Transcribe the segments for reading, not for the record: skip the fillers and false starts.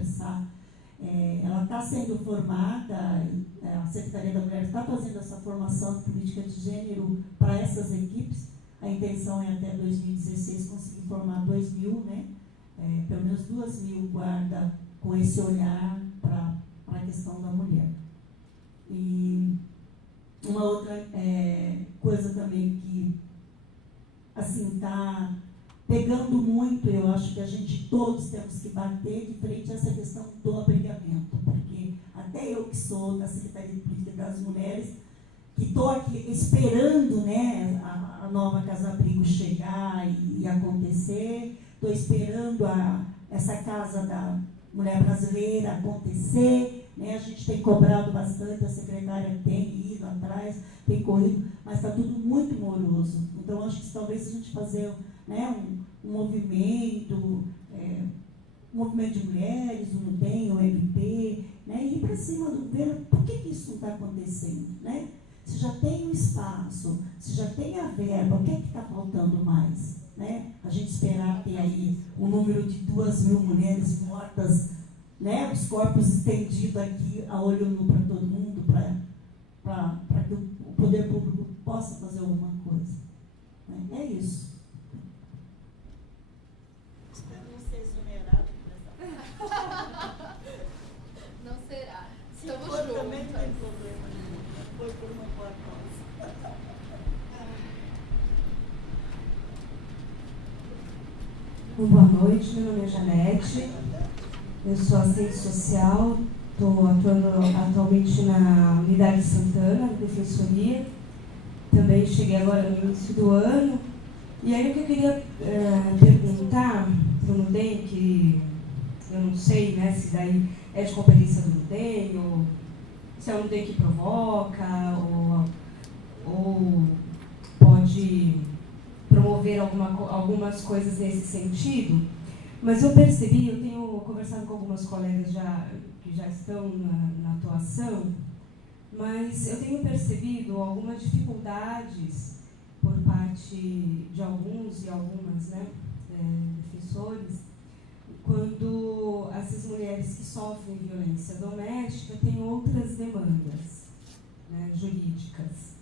conversar. Ela está sendo formada, a Secretaria da Mulher está fazendo essa formação de política de gênero para essas equipes. A intenção é até 2016 conseguir formar 2.000, né? Pelo menos 2.000 guarda com esse olhar para a questão da mulher. E uma outra coisa também que assim está pegando muito, eu acho que a gente todos temos que bater de frente a essa questão do abrigamento, porque até eu que sou da Secretaria de Política das Mulheres, que estou aqui esperando, né, a nova casa-abrigo chegar e acontecer, estou esperando essa casa da mulher brasileira acontecer, né, a gente tem cobrado bastante, a secretária tem ido atrás, tem corrido, mas está tudo muito moroso. Então, acho que talvez a gente fazer, né, um movimento de mulheres, o NUDEM, o MP, né, e ir para cima do governo, por que isso não está acontecendo? Né? Se já tem o espaço, se já tem a verba, o que está faltando mais? Né? A gente esperar ter aí um número de 2.000 mulheres mortas, né, os corpos estendidos aqui a olho nu para todo mundo, para que o poder público possa fazer alguma coisa. Né? É isso. Espero não ser exonerado por essa. Não será. Se for também não tem problema nenhum. Foi por uma boa causa. Boa noite, meu nome é Janete, eu sou assistente social, estou atuando atualmente na Unidade Santana, na Defensoria, também cheguei agora no início do ano, e aí o que eu queria perguntar para o NUDEM, que eu não sei, né, se daí é de competência do NUDEM, ou se é o NUDEM que provoca, ou pode promover algumas coisas nesse sentido, mas eu percebi, eu tenho conversado com algumas colegas que já estão na atuação, mas eu tenho percebido algumas dificuldades por parte de alguns e algumas, né, defensores, quando essas mulheres que sofrem violência doméstica têm outras demandas, né, jurídicas.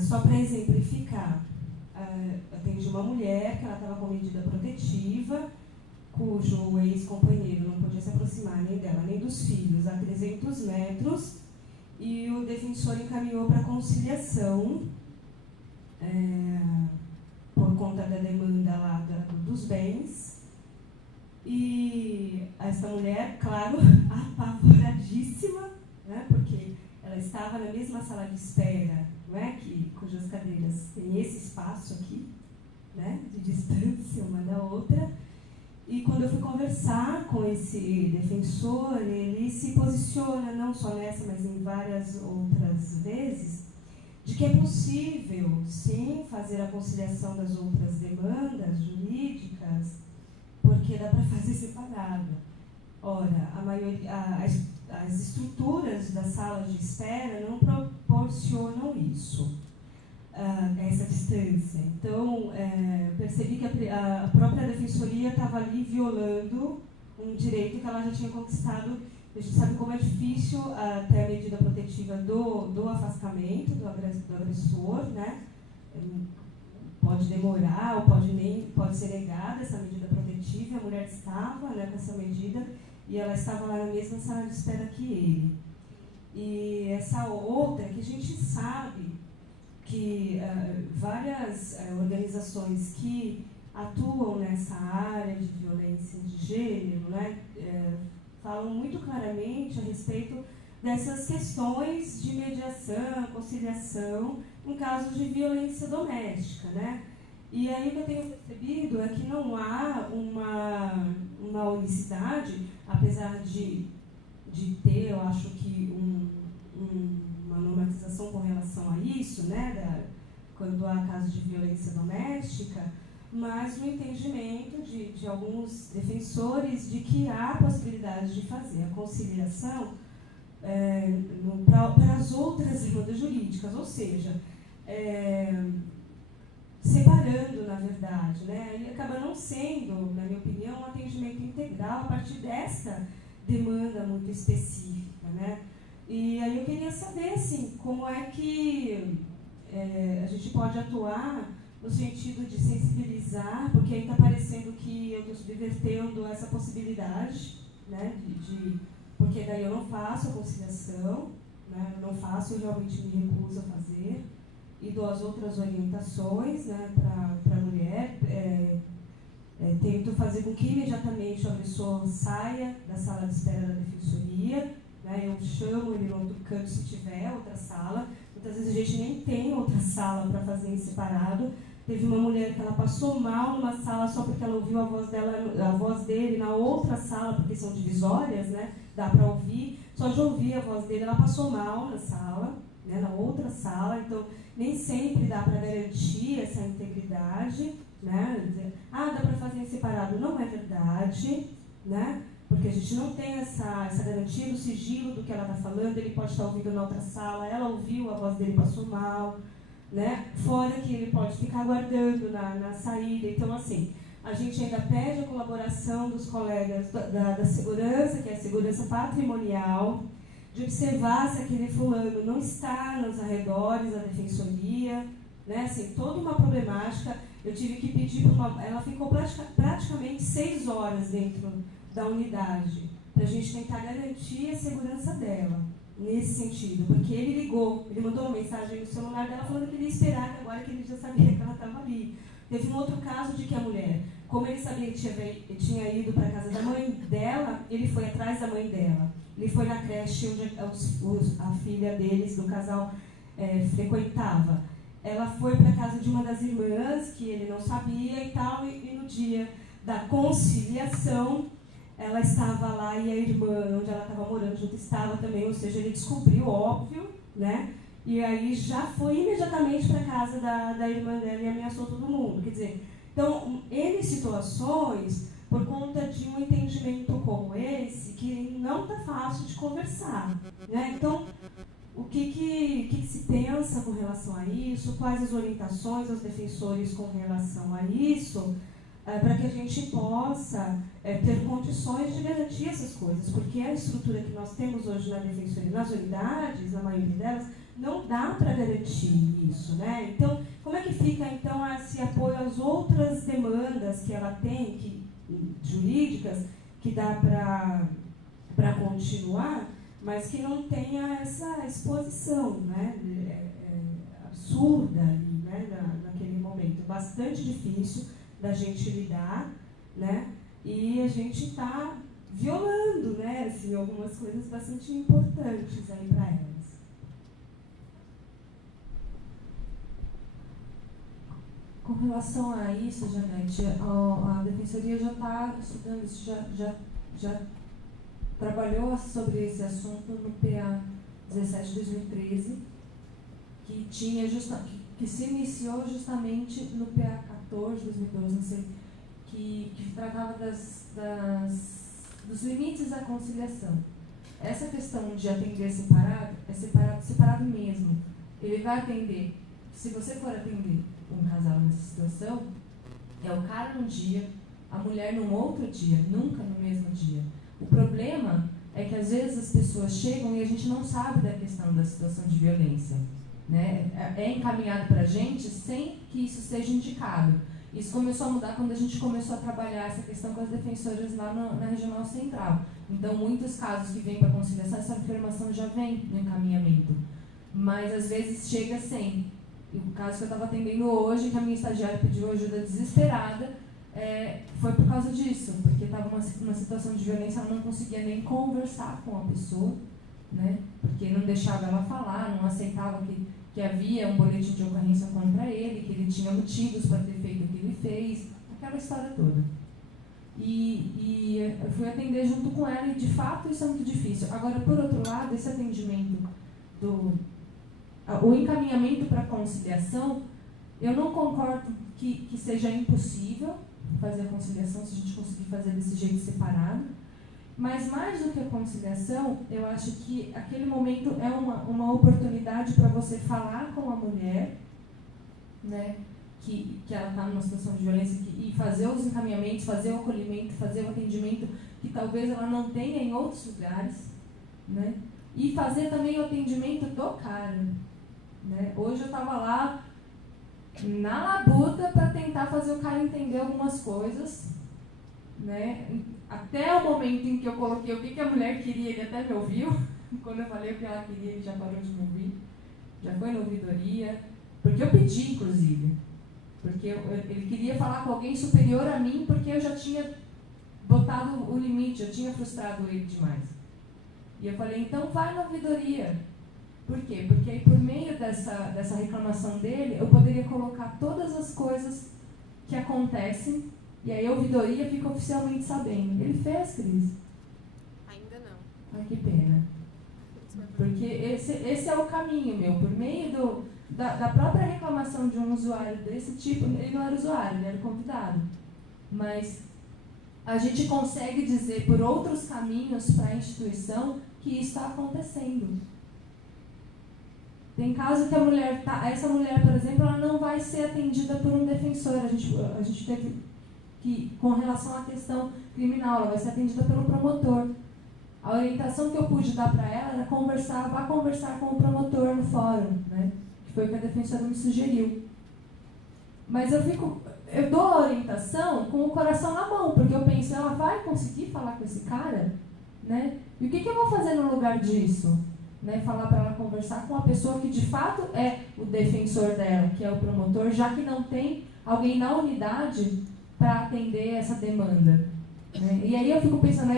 Só para exemplificar, atendi uma mulher que ela estava com medida protetiva, cujo ex-companheiro não podia se aproximar nem dela nem dos filhos a 300 metros, e o defensor encaminhou para conciliação por conta da demanda lá dos bens. E essa mulher, claro, apavoradíssima, né, porque ela estava na mesma sala de espera, não é, cujas cadeiras têm esse espaço aqui, né, de distância uma da outra. E quando eu fui conversar com esse defensor, ele se posiciona, não só nessa, mas em várias outras vezes, de que é possível, sim, fazer a conciliação das outras demandas jurídicas, porque dá para fazer separada. Ora, as estruturas das salas de espera não proporcionam isso, essa distância. Então, percebi que a própria defensoria estava ali violando um direito que ela já tinha conquistado. A gente sabe como é difícil ter a medida protetiva do afastamento do agressor, né? Pode demorar ou pode ser negada essa medida protetiva. A mulher estava, né, com essa medida e ela estava lá na mesma sala de espera que ele. E essa outra, que a gente sabe que várias organizações que atuam nessa área de violência de gênero, né, falam muito claramente a respeito dessas questões de mediação, conciliação em casos de violência doméstica, né? E aí o que eu tenho percebido é que não há uma unicidade, apesar de ter, eu acho que uma normatização com relação a isso, né, quando há casos de violência doméstica, mas no entendimento de alguns defensores de que há possibilidade de fazer a conciliação para as outras demandas jurídicas, ou seja, separando, na verdade, né? E acaba não sendo, na minha opinião, um atendimento integral a partir dessa demanda muito específica, né? E aí eu queria saber, assim, como é que a gente pode atuar no sentido de sensibilizar, porque aí está parecendo que eu estou subvertendo essa possibilidade, né, porque daí eu não faço a conciliação, né, eu não faço, eu realmente me recuso a fazer, e dou as outras orientações, né, para a mulher, tento fazer com que imediatamente a pessoa saia da sala de espera da defensoria, né, eu chamo ele no outro canto se tiver outra sala. Muitas vezes a gente nem tem outra sala para fazer em separado. Teve uma mulher que ela passou mal numa sala só porque ela ouviu a voz dele na outra sala, porque são divisórias, né? Dá para ouvir, só de ouvir a voz dele, ela passou mal na sala, né? Na outra sala, então nem sempre dá para garantir essa integridade, né? Dizer, dá para fazer em separado, não é verdade, né? Porque a gente não tem essa garantia do sigilo do que ela está falando, ele pode estar ouvindo na outra sala, ela ouviu, a voz dele passou mal, né? Fora que ele pode ficar aguardando na saída. Então, assim, a gente ainda pede a colaboração dos colegas da segurança, que é a segurança patrimonial, de observar se aquele fulano não está nos arredores da defensoria, né? Assim, toda uma problemática. Eu tive que pedir para ela ficou praticamente 6 horas dentro da unidade, para a gente tentar garantir a segurança dela, nesse sentido, porque ele ligou, ele mandou uma mensagem no celular dela falando que ele ia esperar, que agora que ele já sabia que ela estava ali. Teve um outro caso de que a mulher, como ele sabia que tinha ido para a casa da mãe dela, ele foi atrás da mãe dela. Ele foi na creche onde a filha deles, do casal, frequentava. Ela foi para a casa de uma das irmãs, que ele não sabia e tal, e no dia da conciliação, ela estava lá e a irmã, onde ela estava morando junto, estava também, ou seja, ele descobriu, óbvio, né? E aí já foi imediatamente para a casa da irmã dela e ameaçou todo mundo. Quer dizer, então, N situações, por conta de um entendimento como esse, que não está fácil de conversar, né? Então, o que se pensa com relação a isso? Quais as orientações aos defensores com relação a isso? Para que a gente possa ter condições de garantir essas coisas, porque a estrutura que nós temos hoje na defensoria, nas unidades, na maioria delas, não dá para garantir isso, né? Então, como é que fica, então, esse apoio às outras demandas que ela tem, jurídicas, que dá para continuar, mas que não tenha essa exposição, né? Absurda ali, né? Naquele momento. Bastante difícil da gente lidar, né? E a gente está violando, né? Assim, algumas coisas bastante importantes aí para elas. Com relação a isso, Janete, a Defensoria já está estudando isso, já trabalhou sobre esse assunto no PA 17/2013, que se iniciou justamente no PA 14/2012, não sei, que tratava dos limites da conciliação. Essa questão de atender separado, é separado mesmo. Ele vai atender, se você for atender um casal nessa situação, é o cara num dia, a mulher num outro dia, nunca no mesmo dia. O problema é que às vezes as pessoas chegam e a gente não sabe da questão da situação de violência, né? É encaminhado para a gente sem que isso seja indicado. Isso começou a mudar quando a gente começou a trabalhar essa questão com as defensoras lá na Regional Central. Então, muitos casos que vêm para conciliação, essa informação já vem no encaminhamento. Mas, às vezes, chega sem. E o caso que eu estava atendendo hoje, que a minha estagiária pediu ajuda desesperada, foi por causa disso. Porque estava uma situação de violência, ela não conseguia nem conversar com a pessoa, né? Porque não deixava ela falar, não aceitava que havia um boletim de ocorrência contra ele, que ele tinha motivos para ter feito o que ele fez, aquela história toda. E eu fui atender junto com ela e, de fato, isso é muito difícil. Agora, por outro lado, esse atendimento, o encaminhamento para a conciliação, eu não concordo que seja impossível fazer a conciliação se a gente conseguir fazer desse jeito separado. Mas, mais do que a conciliação, eu acho que aquele momento é uma oportunidade para você falar com a mulher, né? que ela está numa situação de violência e fazer os encaminhamentos, fazer o acolhimento, fazer o atendimento que talvez ela não tenha em outros lugares, né? E fazer também o atendimento do cara, né? Hoje eu estava lá na labuta para tentar fazer o cara entender algumas coisas, né? Até o momento em que eu coloquei o que a mulher queria, ele até me ouviu. Quando eu falei o que ela queria, ele já parou de me ouvir. Já foi na ouvidoria, porque eu pedi, inclusive. Porque ele queria falar com alguém superior a mim, porque eu já tinha botado o limite, eu tinha frustrado ele demais. E eu falei, então vai na ouvidoria. Por quê? Porque aí, por meio dessa reclamação dele, eu poderia colocar todas as coisas que acontecem, e aí a ouvidoria fica oficialmente sabendo. Ele fez, Cris? Ainda não. Ai, que pena. Porque esse é o caminho, meu. Por meio da própria reclamação de um usuário desse tipo, ele não era usuário, ele era convidado. Mas a gente consegue dizer por outros caminhos para a instituição que isso está acontecendo. Tem caso que essa mulher, por exemplo, ela não vai ser atendida por um defensor. A gente teve que, com relação à questão criminal, ela vai ser atendida pelo promotor. A orientação que eu pude dar para ela era vá conversar com o promotor no fórum, né? Que foi o que a defensora me sugeriu. Mas eu dou a orientação com o coração na mão, porque eu penso, ela vai conseguir falar com esse cara, né? E o que eu vou fazer no lugar disso? Né? Falar para ela conversar com a pessoa que de fato é o defensor dela, que é o promotor, já que não tem alguém na unidade para atender essa demanda. Né? E aí eu fico pensando,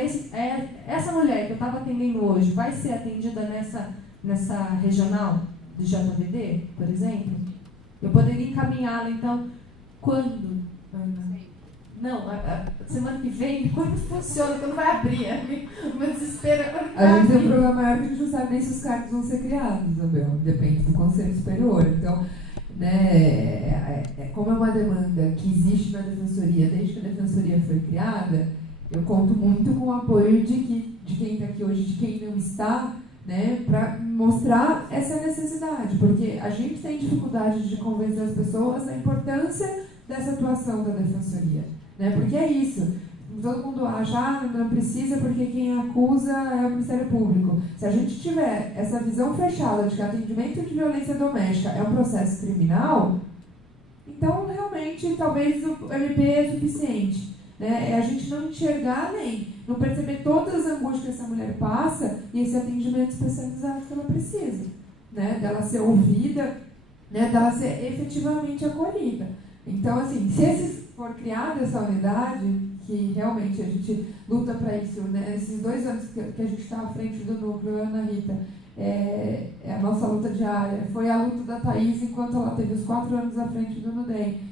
essa mulher que eu estava atendendo hoje vai ser atendida nessa regional do JVD, por exemplo? Eu poderia encaminhá-la, então, quando? Ana? Não, a semana que vem, quando funciona, quando vai abrir. O meu desespero é quando vai A gente tem um abrir. problema maior que a gente não sabe nem se os cargos vão ser criados, Isabel. Depende do Conselho Superior. Então, né, como é uma demanda que existe na Defensoria desde que a Defensoria foi criada, eu conto muito com o apoio de quem está aqui hoje, de quem não está, né, para mostrar essa necessidade, porque a gente tem dificuldade de convencer as pessoas da importância dessa atuação da Defensoria, né, porque é isso, todo mundo acha, não precisa porque quem acusa é o Ministério Público. Se a gente tiver essa visão fechada de que atendimento de violência doméstica é um processo criminal, então realmente talvez o MP é suficiente. Né? É a gente não enxergar nem, não perceber todas as angústias que essa mulher passa e esse atendimento especializado que ela precisa, né? Dela ser ouvida, né? Dela ser efetivamente acolhida. Então, assim, se for criada essa unidade, que realmente a gente luta para isso, né? Esses 2 anos que a gente está à frente do núcleo, Ana Rita, é a nossa luta diária, foi a luta da Thaís enquanto ela teve os 4 anos à frente do NUDEM.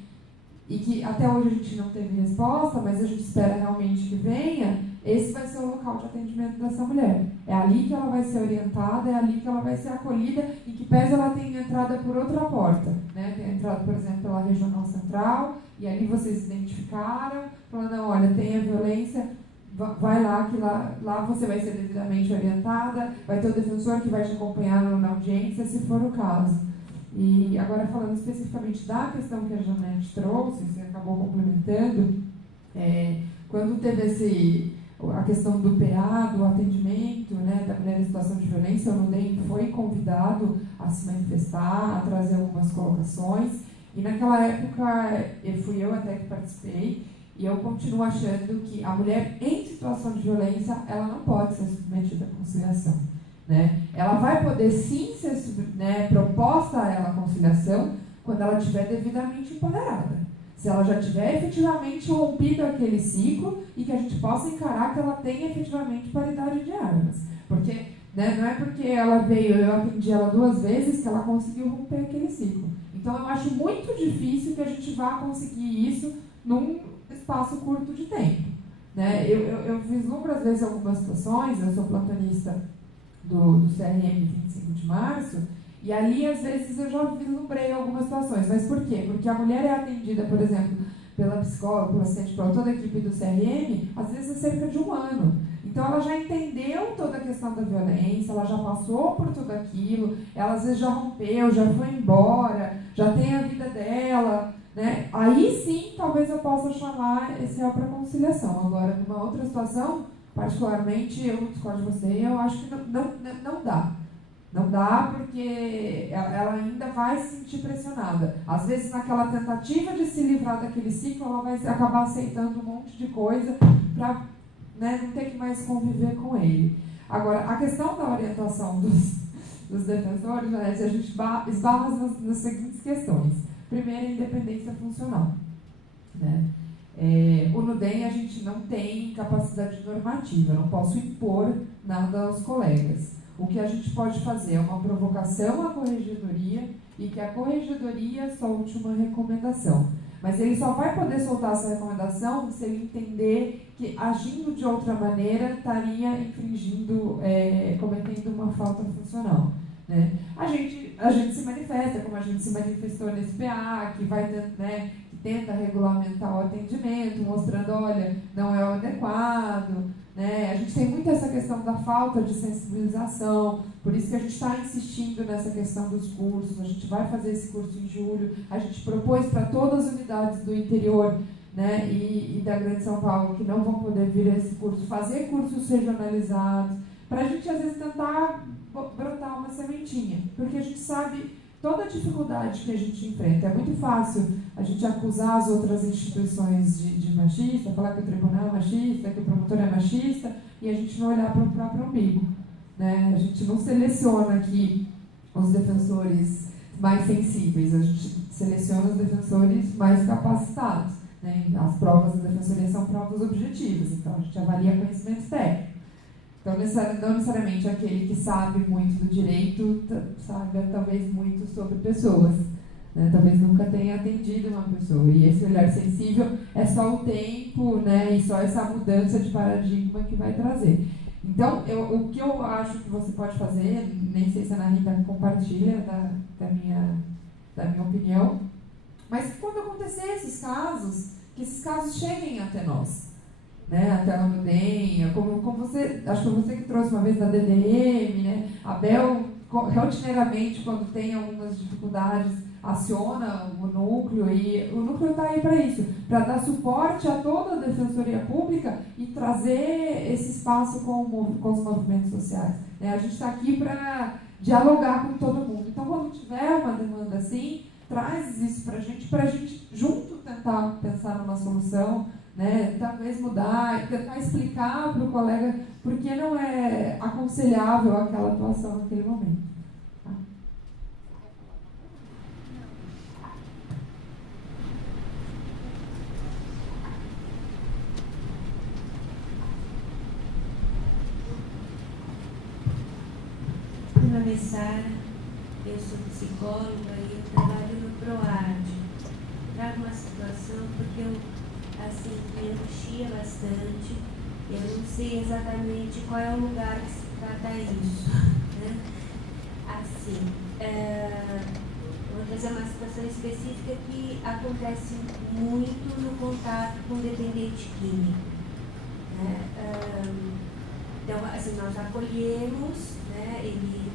E que até hoje a gente não teve resposta, mas a gente espera realmente que venha, esse vai ser o local de atendimento dessa mulher. É ali que ela vai ser orientada, é ali que ela vai ser acolhida, e que pese ela tenha entrada por outra porta. Né? Tem entrado, por exemplo, pela Regional Central, e ali vocês identificaram, falando, não, olha, tem a violência, vai lá, que lá você vai ser devidamente orientada, vai ter o defensor que vai te acompanhar na audiência, se for o caso. E agora falando especificamente da questão que a Janete trouxe, você acabou complementando, quando teve a questão do PA, do atendimento, né, da mulher em situação de violência, o NUDEM foi convidado a se manifestar, a trazer algumas colocações, e naquela época fui eu até que participei, e eu continuo achando que a mulher em situação de violência, ela não pode ser submetida à conciliação. Né? Ela vai poder sim ser, né, proposta a ela a conciliação quando ela estiver devidamente empoderada. Se ela já tiver efetivamente rompido aquele ciclo e que a gente possa encarar que ela tenha efetivamente paridade de armas. Porque, né, não é porque ela veio, eu atendi ela 2 vezes que ela conseguiu romper aquele ciclo. Então eu acho muito difícil que a gente vá conseguir isso num espaço curto de tempo. Né? Eu vislumbro às vezes algumas situações, eu sou plantonista do CRM 25 de março, e ali às vezes eu já vislumbrei algumas situações. Mas por quê? Porque a mulher é atendida, por exemplo, pela psicóloga, pela assistente, por toda a equipe do CRM, às vezes há cerca de 1 ano. Então ela já entendeu toda a questão da violência, ela já passou por tudo aquilo, ela às vezes já rompeu, já foi embora, já tem a vida dela, né, aí sim talvez eu possa chamar esse réu para conciliação. Agora, numa outra situação, particularmente, eu discordo de você, eu acho que não dá. Não dá porque ela ainda vai se sentir pressionada. Às vezes, naquela tentativa de se livrar daquele ciclo, ela vai acabar aceitando um monte de coisa para, né, não ter que mais conviver com ele. Agora, a questão da orientação dos defensores, né, a gente esbarra nas seguintes questões. Primeiro, a independência funcional, né? O NUDEM a gente não tem capacidade normativa, eu não posso impor nada aos colegas. O que a gente pode fazer é uma provocação à corregedoria e que a corregedoria solte uma recomendação. Mas ele só vai poder soltar essa recomendação se ele entender que, agindo de outra maneira, estaria infringindo, cometendo uma falta funcional, né? A gente se manifesta, como a gente se manifestou nesse PA, que vai, né, que tenta regulamentar o atendimento, mostrando, olha, não é o adequado, né? A gente tem muito essa questão da falta de sensibilização, por isso que a gente está insistindo nessa questão dos cursos. A gente vai fazer esse curso em julho, a gente propôs para todas as unidades do interior, né, e da Grande São Paulo, que não vão poder vir a esse curso, fazer cursos regionalizados, para a gente às vezes tentar brotar uma sementinha, porque a gente sabe toda a dificuldade que a gente enfrenta. É muito fácil a gente acusar as outras instituições de machista, falar que o tribunal é machista, que o promotor é machista, e a gente não olhar para o próprio umbigo, né? A gente não seleciona aqui os defensores mais sensíveis, a gente seleciona os defensores mais capacitados, né? As provas da defensoria são provas objetivas, então a gente avalia conhecimento técnico. Então, não necessariamente aquele que sabe muito do direito sabe talvez muito sobre pessoas, né? Talvez nunca tenha atendido uma pessoa. E esse olhar sensível é só o tempo, né? E só essa mudança de paradigma que vai trazer. Então, o que eu acho que você pode fazer, nem sei se a Ana Rita compartilha da minha opinião, mas quando acontecer esses casos, que esses casos cheguem até nós, né, até a NUDEM, como você, acho que você que trouxe uma vez da DDM, né, a Bel, rotineiramente, quando tem algumas dificuldades, aciona o núcleo, e o núcleo está aí para isso, para dar suporte a toda a defensoria pública e trazer esse espaço com os movimentos sociais, né? A gente está aqui para dialogar com todo mundo. Então, quando tiver uma demanda assim, traz isso para a gente junto tentar pensar numa solução, né? Talvez mudar, tentar explicar para o colega por que não é aconselhável aquela atuação naquele momento. Tá? Meu nome é Sara, eu sou psicóloga e eu trabalho no PROAD. Trago uma situação porque eu me angustia bastante, eu não sei exatamente qual é o lugar que se trata isso, né? Assim, vou trazer uma situação específica que acontece muito no contato com o dependente químico, né? Então, assim, nós acolhemos, né? Ele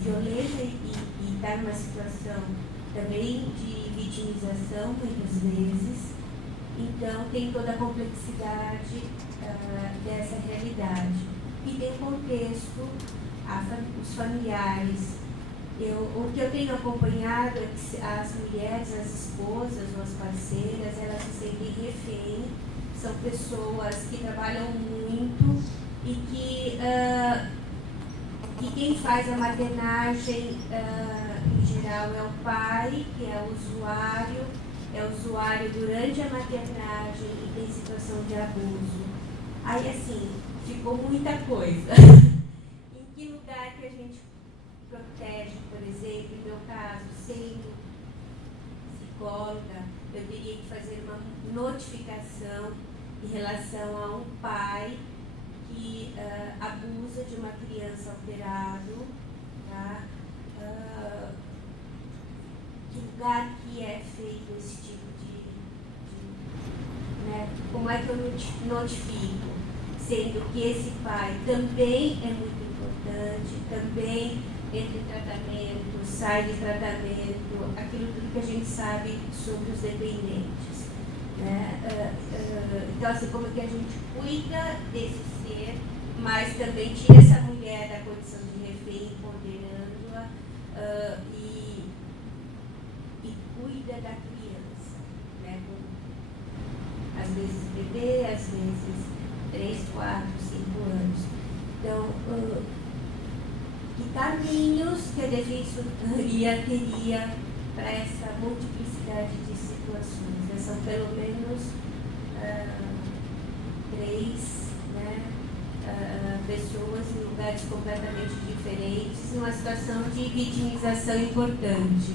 violenta e está numa situação também de vitimização, muitas vezes. Então, tem toda a complexidade dessa realidade. E tem contexto, os familiares. O que eu tenho acompanhado é que as mulheres, as esposas ou as parceiras, elas se sentem refém, são pessoas que trabalham muito e que quem faz a maternagem, em geral, é o pai, que é usuário durante a maternagem e tem situação de abuso. Aí, assim, ficou muita coisa. Em que lugar que a gente protege, por exemplo, no meu caso, sendo psicóloga, eu teria que fazer uma notificação em relação a um pai que abusa de uma criança alterado, tá? Que lugar que é feito esse tipo né? Como é que eu notifico? Sendo que esse pai também é muito importante, também entra em tratamento, sai de tratamento, aquilo tudo que a gente sabe sobre os dependentes. Né? Então, assim, como que a gente cuida desse ser, mas também tira essa mulher da condição de refém, empoderando-a, e cuida da criança, né? Às vezes bebê, às vezes 3, 4, 5 anos. Então, que caminhos que a defensoria teria para essa multiplicidade de situações? Né? São pelo menos 3, né, pessoas em lugares completamente diferentes, numa situação de vitimização importante.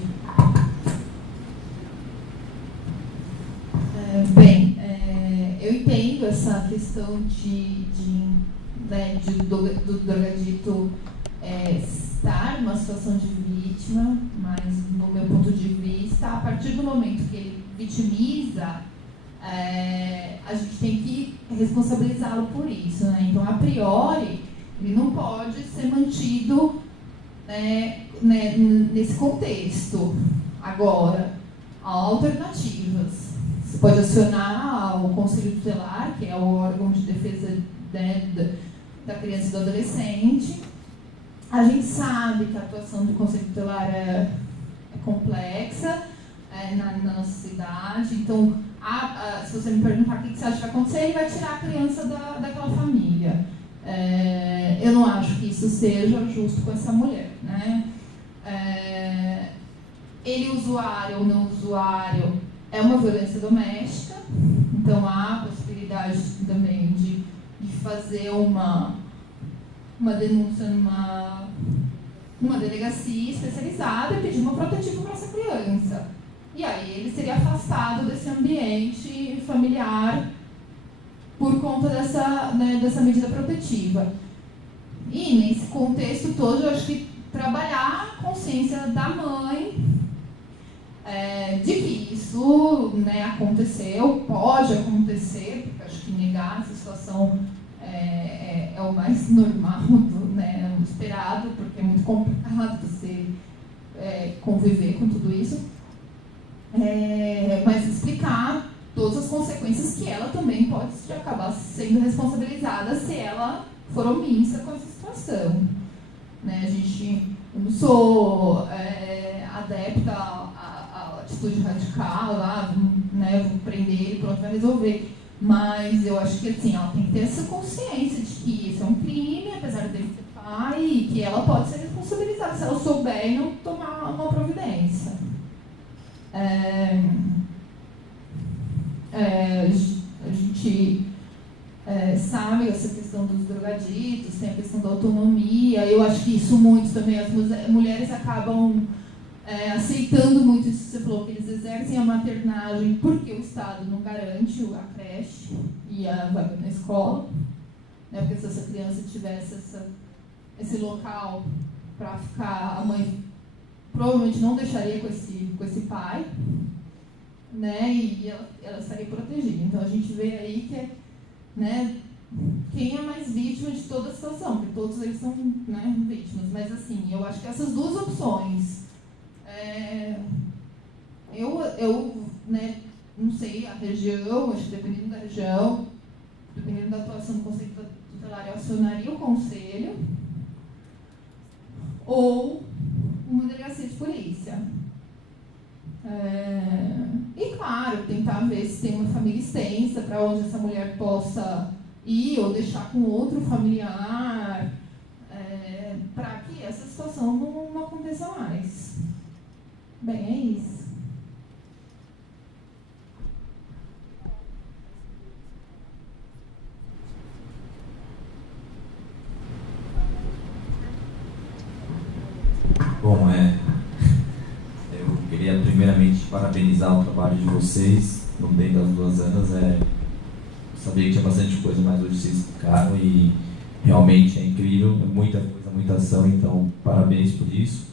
Bem, eu entendo essa questão do drogadito estar numa situação de vítima, mas no meu ponto de vista, a partir do momento que ele vitimiza, a gente tem que responsabilizá-lo por isso, né? Então, a priori, ele não pode ser mantido nesse contexto. Agora, há alternativas. Você pode acionar o Conselho Tutelar, que é o órgão de defesa da criança e do adolescente. A gente sabe que a atuação do Conselho Tutelar é complexa na nossa cidade. Então, se você me perguntar o que você acha que vai acontecer, ele vai tirar a criança daquela família. Eu não acho que isso seja justo com essa mulher, né? Ele usuário ou não usuário é uma violência doméstica, então há a possibilidade também de fazer uma denúncia numa delegacia especializada e pedir uma protetiva para essa criança. E aí ele seria afastado desse ambiente familiar por conta dessa medida protetiva. E nesse contexto todo, eu acho que trabalhar a consciência da mãe de que isso aconteceu, pode acontecer, porque acho que negar essa situação é o mais normal, o esperado, porque é muito complicado você conviver com tudo isso. Mas explicar todas as consequências que ela também pode acabar sendo responsabilizada se ela for omissa com essa situação. Eu não sou adepta à atitude radical, vou prender ele, pronto, vai resolver. Mas eu acho que assim, ela tem que ter essa consciência de que isso é um crime, apesar dele ser pai, e que ela pode ser responsabilizada se ela souber e não tomar uma providência. A gente sabe essa questão dos drogaditos, tem a questão da autonomia. Eu acho que isso muito também, as mulheres acabam aceitando muito isso que você falou, que eles exercem a maternagem porque o Estado não garante a creche e a vaga na escola, né? Porque se essa criança tivesse esse local para ficar, a mãe provavelmente não deixaria com esse pai, né? E ela estaria protegida. Então a gente vê aí que quem é mais vítima de toda a situação, porque todos eles são vítimas. Mas assim, eu acho que essas duas opções, eu não sei a região, acho que dependendo da região, dependendo da atuação do Conselho Tutelar, eu acionaria o Conselho ou uma delegacia de polícia. E claro, tentar ver se tem uma família extensa para onde essa mulher possa ir ou deixar com outro familiar, para que essa situação não aconteça mais. Bem, é isso. Bom, eu queria primeiramente parabenizar o trabalho de vocês no bem das 2 anos. Eu sabia que tinha bastante coisa, mas hoje vocês explicaram e realmente é incrível, é muita coisa, muita ação, então parabéns por isso.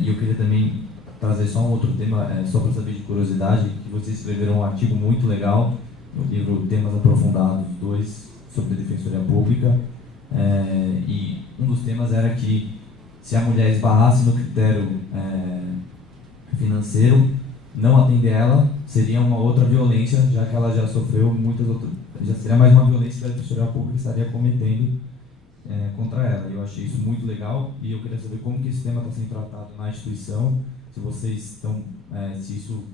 E eu queria também trazer só um outro tema, só para saber de curiosidade, que vocês escreveram um artigo muito legal no livro Temas Aprofundados 2 sobre a Defensoria Pública, e um dos temas era que se a mulher esbarrasse no critério financeiro, não atender ela seria uma outra violência, já que ela já sofreu muitas outras, já seria mais uma violência que a Defensoria Pública estaria cometendo contra ela. Eu achei isso muito legal e eu queria saber como que esse tema está sendo tratado na instituição, se vocês estão, se isso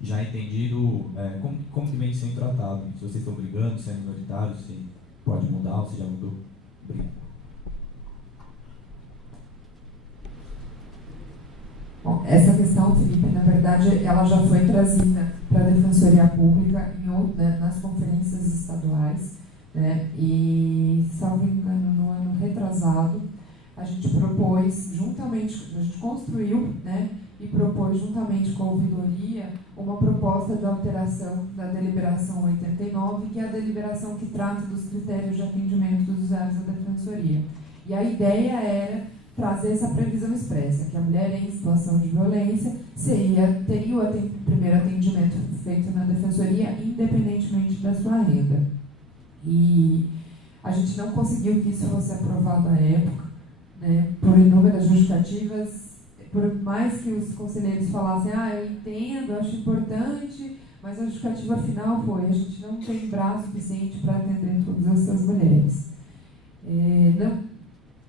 já é entendido, como que vem sendo tratado, se vocês estão brigando, se é minoritário, se pode mudar ou se já mudou. Obrigado. Bom, essa questão, Felipe, na verdade, ela já foi trazida para a Defensoria Pública nas conferências estaduais, né? E, salvo engano, no ano retrasado, a gente propôs juntamente, a gente construiu, né, e propôs juntamente com a ouvidoria uma proposta de alteração da deliberação 89, que é a deliberação que trata dos critérios de atendimento dos usuários da Defensoria. E a ideia era trazer essa previsão expressa, que a mulher em situação de violência teria o primeiro atendimento feito na Defensoria, independentemente da sua renda. E a gente não conseguiu que isso fosse aprovado à época, né, por inúmeras justificativas, por mais que os conselheiros falassem, eu entendo, acho importante, mas a justificativa final foi, a gente não tem braço suficiente para atender todas essas mulheres.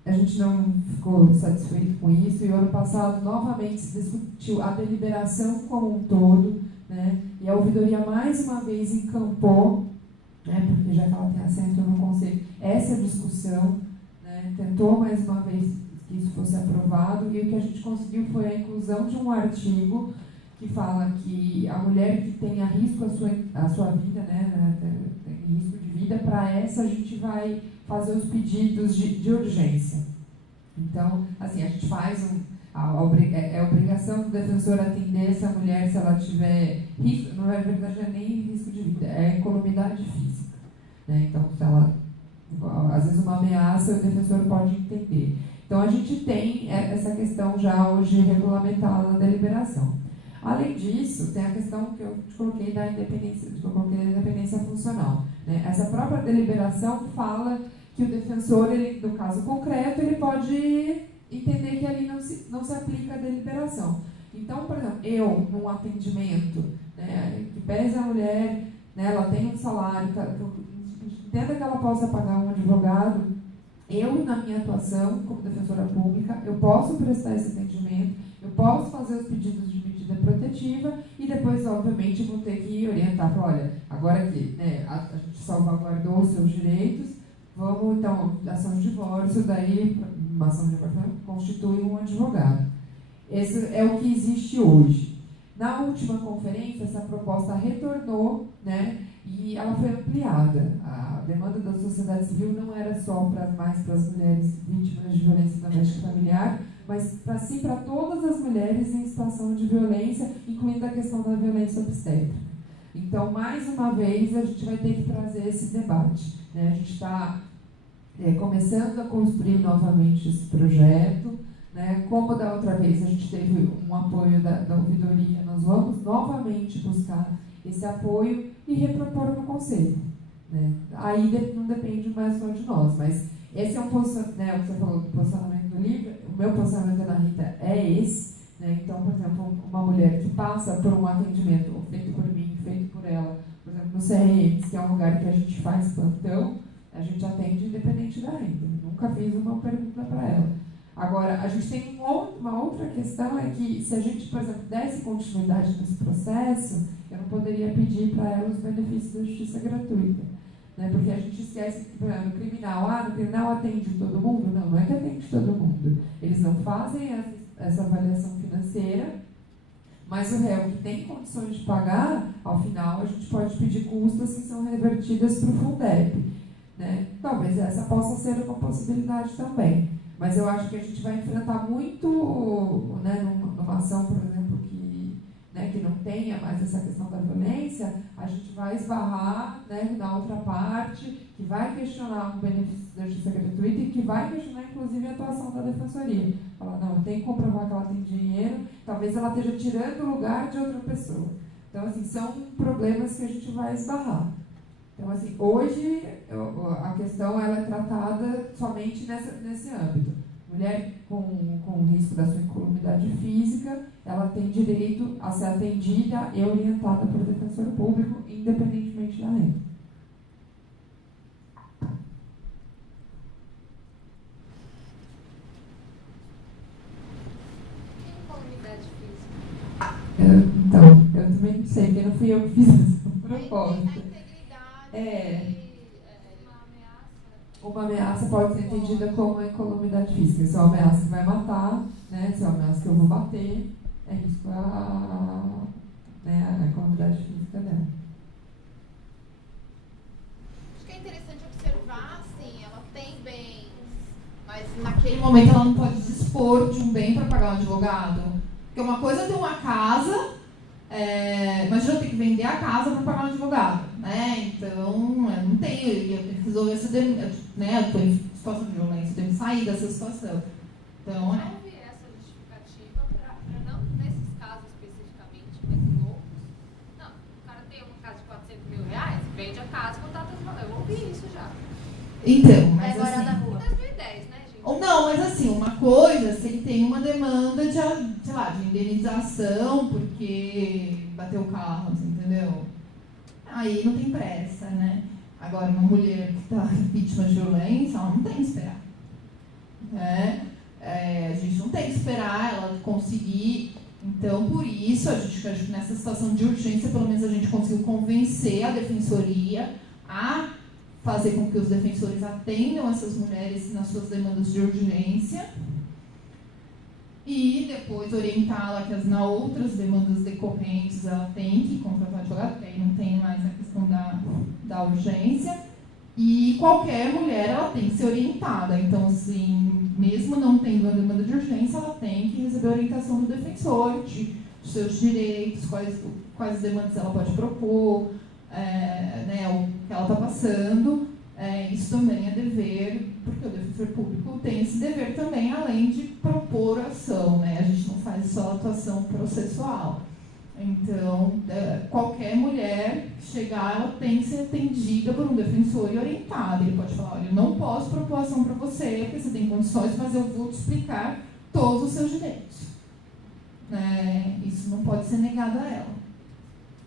A gente não ficou satisfeito com isso, e o ano passado novamente se discutiu a deliberação como um todo, né, e a ouvidoria mais uma vez encampou, né, porque já que ela tem assento no conselho, essa discussão, né, tentou mais uma vez que isso fosse aprovado, e o que a gente conseguiu foi a inclusão de um artigo que fala que a mulher que tenha risco à sua vida, né, tem risco de vida, para essa a gente vai fazer os pedidos de urgência. Então, assim, a gente faz é obrigação do defensor atender essa mulher se ela tiver risco, não é verdade, é nem risco de vida, é incolumidade física, né? Então, se ela, às vezes uma ameaça, o defensor pode entender. Então, a gente tem essa questão já hoje regulamentada na deliberação. Além disso, tem a questão que eu te coloquei da independência funcional, né? Essa própria deliberação fala que o defensor, no caso concreto, ele pode entender que ali não se aplica a deliberação. Então, por exemplo, eu, num atendimento, né, que pese a mulher, né, ela tem um salário, entenda que ela possa pagar um advogado, eu, na minha atuação como defensora pública, eu posso prestar esse atendimento, eu posso fazer os pedidos de medida protetiva e depois, obviamente, vou ter que orientar para, olha, agora que, né, a gente salvaguardou os seus direitos, vamos, então, ação de divórcio, daí, uma ação de divórcio constitui um advogado. Esse é o que existe hoje. Na última conferência, essa proposta retornou, né, e ela foi ampliada. A demanda da sociedade civil não era só mais para as mulheres vítimas de violência doméstica familiar, mas sim para todas as mulheres em situação de violência, incluindo a questão da violência obstétrica. Então, mais uma vez, a gente vai ter que trazer esse debate, né? A gente está começando a construir novamente esse projeto, né? Como da outra vez a gente teve um apoio da ouvidoria, nós vamos novamente buscar esse apoio e repropor no Conselho, né? Aí não depende mais só de nós, mas esse é um posicionamento, né, o que você falou do posicionamento do livro, o meu posicionamento da Rita é esse, né? Então, por exemplo, uma mulher que passa por um atendimento feito por mim, feito por ela, por exemplo, no CRM, que é um lugar que a gente faz plantão, a gente atende independente da renda. Nunca fiz uma pergunta para ela. Agora, a gente tem uma outra questão, é que se a gente, por exemplo, desse continuidade nesse processo, eu não poderia pedir para ela os benefícios da justiça gratuita, né? Porque a gente esquece que, no criminal, no criminal atende todo mundo? Não é que atende todo mundo. Eles não fazem essa avaliação financeira, mas o réu que tem condições de pagar, ao final, a gente pode pedir custas que são revertidas para o Fundeb, né? Talvez essa possa ser uma possibilidade também. Mas eu acho que a gente vai enfrentar muito, né, numa ação, por exemplo, que não tenha mais essa questão da violência, a gente vai esbarrar, né, na outra parte, que vai questionar o benefício da justiça gratuita e que vai questionar, inclusive, a atuação da defensoria. Falar, não, tem que comprovar que ela tem dinheiro, talvez ela esteja tirando o lugar de outra pessoa. Então, assim, são problemas que a gente vai esbarrar. Então, assim, hoje a questão ela é tratada somente nesse âmbito. Mulher com risco da sua incolumidade física, ela tem direito a ser atendida e orientada pelo defensor público, independentemente da renda. Incolumidade física. Então, eu também não sei, porque não fui eu que fiz essa proposta. A integridade. Uma ameaça pode ser entendida como uma incolumidade física. Se é uma ameaça que vai matar, né? Se é uma ameaça que eu vou bater, é risco a incolumidade física dela. Acho que é interessante observar, assim, ela tem bens, mas Naquele momento ela não pode dispor de um bem para pagar um advogado. Porque uma coisa é ter uma casa, imagina eu ter que vender a casa para pagar um advogado, né? Então, eu não tenho, eu tenho que resolver essa demanda, né? Eu estou em situação de violência, eu tenho que sair dessa situação. Então, não vi essa justificativa para não, nesses casos especificamente, mas em outros. Não, o cara tem uma casa de 400 mil reais, vende a casa e contrata advogado. Eu ouvi isso já. Então, mas Agora assim... da rua 2010, né, gente? Ou não, mas assim, uma coisa, se ele tem uma demanda de, sei lá, de indenização porque bateu o carro, entendeu? Aí não tem pressa, né? Agora, uma mulher que está vítima de violência, ela não tem que esperar. Né? A gente não tem que esperar ela conseguir. Então, por isso, acho que nessa situação de urgência, pelo menos a gente conseguiu convencer a defensoria a fazer com que os defensores atendam essas mulheres nas suas demandas de urgência e depois orientá-la que nas outras demandas decorrentes ela tem que contratar advogado, porque aí não tem mais a questão da urgência. E qualquer mulher ela tem que ser orientada. Então, assim, mesmo não tendo uma demanda de urgência, ela tem que receber a orientação do defensor, de seus direitos, quais demandas ela pode propor, né, o que ela está passando. Isso também é dever, porque o defensor público tem esse dever também, além de propor ação, né? A gente não faz só atuação processual. Então, qualquer mulher que chegar, ela tem que ser atendida por um defensor e orientada. Ele pode falar, olha, eu não posso propor ação para você, porque você tem condições, mas eu vou te explicar todos os seus direitos. Isso não pode ser negado a ela.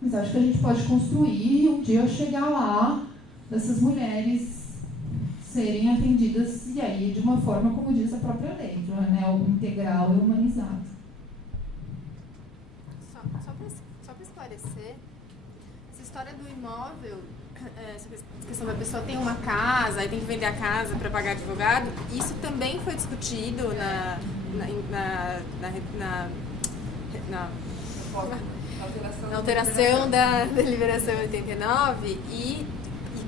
Mas acho que a gente pode construir e um dia chegar lá, dessas mulheres serem atendidas, e aí de uma forma, como diz a própria lei, né, integral e humanizado. Só para esclarecer, essa história do imóvel, essa questão da pessoa tem uma casa e tem que vender a casa para pagar advogado, isso também foi discutido na alteração da deliberação 89 e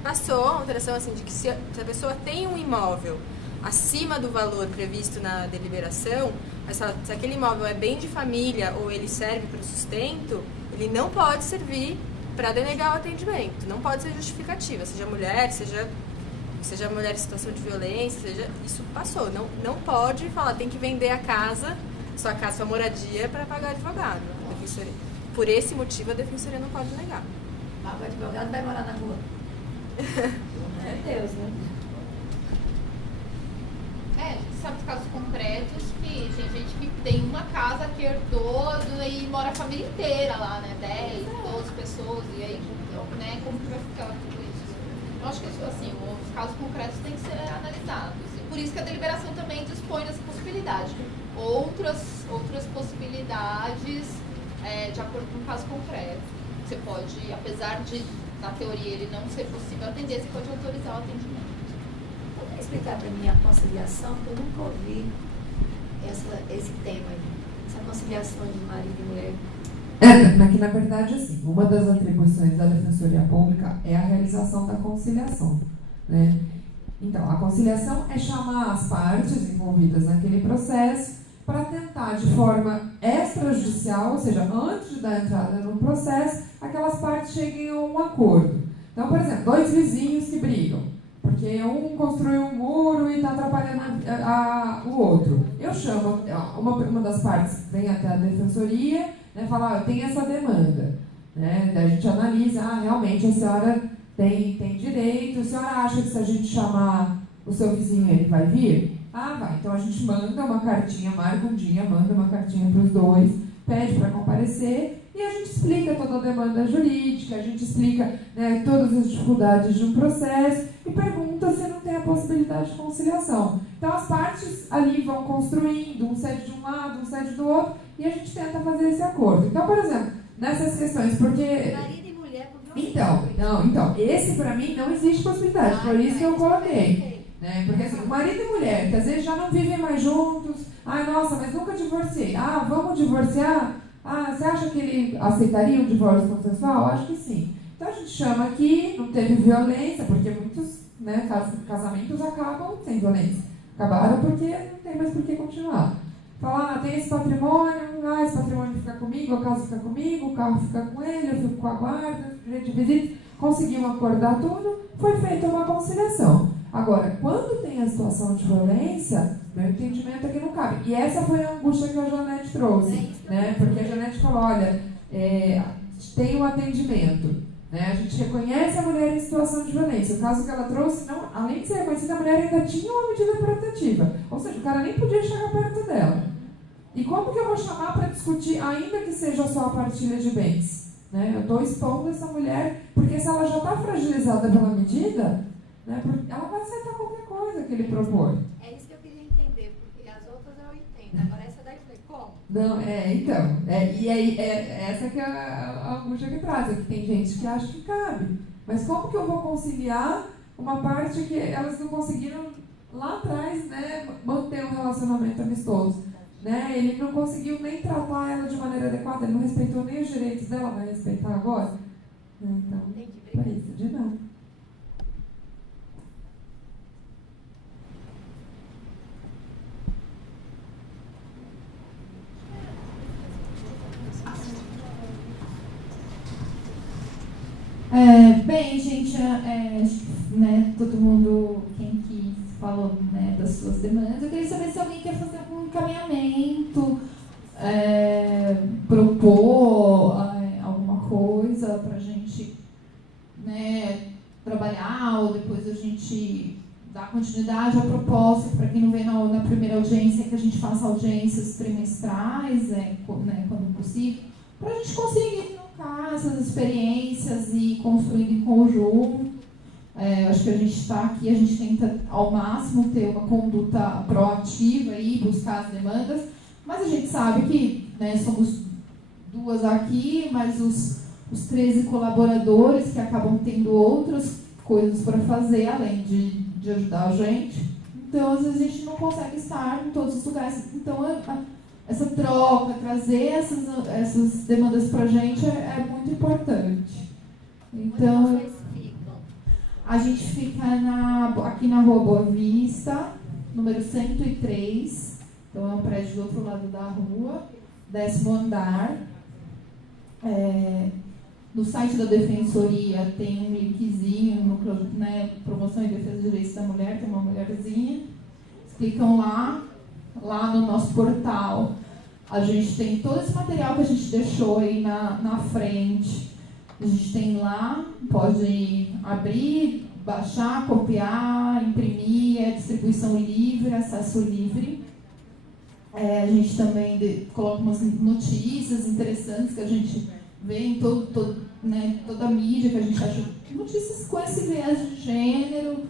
passou a alteração assim, de que se a pessoa tem um imóvel acima do valor previsto na deliberação, mas se aquele imóvel é bem de família ou ele serve para o sustento, ele não pode servir para denegar o atendimento, não pode ser justificativa, seja mulher em situação de violência, isso passou, não pode falar, tem que vender a casa, sua casa, sua moradia para pagar advogado. Por esse motivo a defensoria não pode negar. O advogado vai morar na rua. É Deus, né? A gente sabe de casos concretos que tem gente que tem uma casa que herdou e mora a família inteira lá, né? 10, 12 pessoas, e aí, né, como que vai ficar tudo isso? Eu acho que, assim, os casos concretos têm que ser analisados. E por isso que a deliberação também dispõe dessa possibilidade. Outras possibilidades, de acordo com o caso concreto. Você pode, apesar de, na teoria, ele não ser possível atender, você pode autorizar o atendimento. Pode explicar para mim a conciliação? Porque eu nunca ouvi esse tema aí. Essa conciliação de marido e mulher. Que na verdade, assim, uma das atribuições da Defensoria Pública é a realização da conciliação, né? Então, a conciliação é chamar as partes envolvidas naquele processo para tentar, de forma extrajudicial, ou seja, antes de dar entrada no processo, aquelas partes cheguem a um acordo. Então, por exemplo, dois vizinhos que brigam, porque um construiu um muro e está atrapalhando o outro. Eu chamo, uma das partes vem até a defensoria, né, fala, eu tenho essa demanda. Né, daí a gente analisa, realmente a senhora tem direito, a senhora acha que se a gente chamar o seu vizinho ele vai vir? Vai. Então a gente manda uma cartinha, marca um dia, manda uma cartinha para os dois, pede para comparecer e a gente explica toda a demanda jurídica, a gente explica, né, todas as dificuldades de um processo e pergunta se não tem a possibilidade de conciliação. Então as partes ali vão construindo, um cede de um lado, um cede do outro e a gente tenta fazer esse acordo. Então, por exemplo, nessas questões, porque... Marido e mulher com violência. Então, esse para mim não existe possibilidade, por isso que eu coloquei. Né? Porque assim, o marido e mulher, que às vezes já não vivem mais juntos, nossa, mas nunca divorciei, vamos divorciar? Você acha que ele aceitaria um divórcio consensual? Acho que sim. Então a gente chama aqui, não teve violência, porque muitos, né, casamentos acabam sem violência. Acabaram porque não tem mais por que continuar. Fala, tem esse patrimônio, esse patrimônio fica comigo, a casa fica comigo, o carro fica com ele, eu fico com a guarda, a gente visita, conseguimos acordar tudo, foi feita uma conciliação. Agora, quando tem a situação de violência, meu entendimento é que não cabe. E essa foi a angústia que a Janete trouxe, né? Porque a Janete falou, olha, tem um atendimento, né? A gente reconhece a mulher em situação de violência. O caso que ela trouxe, não, além de ser reconhecida, a mulher ainda tinha uma medida protetiva. Ou seja, o cara nem podia chegar perto dela. E como que eu vou chamar para discutir, ainda que seja só a partilha de bens? Né? Eu estou expondo essa mulher, porque se ela já está fragilizada pela medida, né, ela vai aceitar qualquer coisa que ele propor. É isso que eu queria entender, porque as outras eu entendo. Agora essa daí foi como? Não, então. E aí, essa que é a angústia que traz, é que tem gente que acha que cabe. Mas como que eu vou conciliar uma parte que elas não conseguiram lá atrás, né, manter um relacionamento amistoso? Né? Ele não conseguiu nem tratar ela de maneira adequada, ele não respeitou nem os direitos dela, vai respeitar agora? Então, por isso, de nada. Bem, gente, né, todo mundo, quem que falou, né, das suas demandas, eu queria saber se alguém quer fazer algum encaminhamento, propor alguma coisa para a gente, né, trabalhar, ou depois a gente dar continuidade à proposta, para quem não vê na primeira audiência, que a gente faça audiências trimestrais, né, quando possível, para a gente conseguir essas experiências e construindo em conjunto. Acho que a gente está aqui, a gente tenta ao máximo ter uma conduta proativa e buscar as demandas, mas a gente sabe que, né, somos duas aqui, mas os 13 colaboradores que acabam tendo outras coisas para fazer, além de ajudar a gente. Então, às vezes, a gente não consegue estar em todos os lugares. Então, essa troca, trazer essas demandas para a gente é muito importante. Então, onde vocês ficam? A gente fica aqui na Rua Boa Vista, número 103. Então, é um prédio do outro lado da rua, 10º andar. No site da Defensoria tem um linkzinho, né, Promoção e Defesa dos Direitos da Mulher, tem uma mulherzinha. Clicam lá no nosso portal, a gente tem todo esse material que a gente deixou aí na frente. A gente tem lá, pode abrir, baixar, copiar, imprimir, distribuição livre, acesso livre. A gente também coloca umas notícias interessantes que a gente vê em né, toda a mídia, que a gente acha notícias com esse viés de gênero,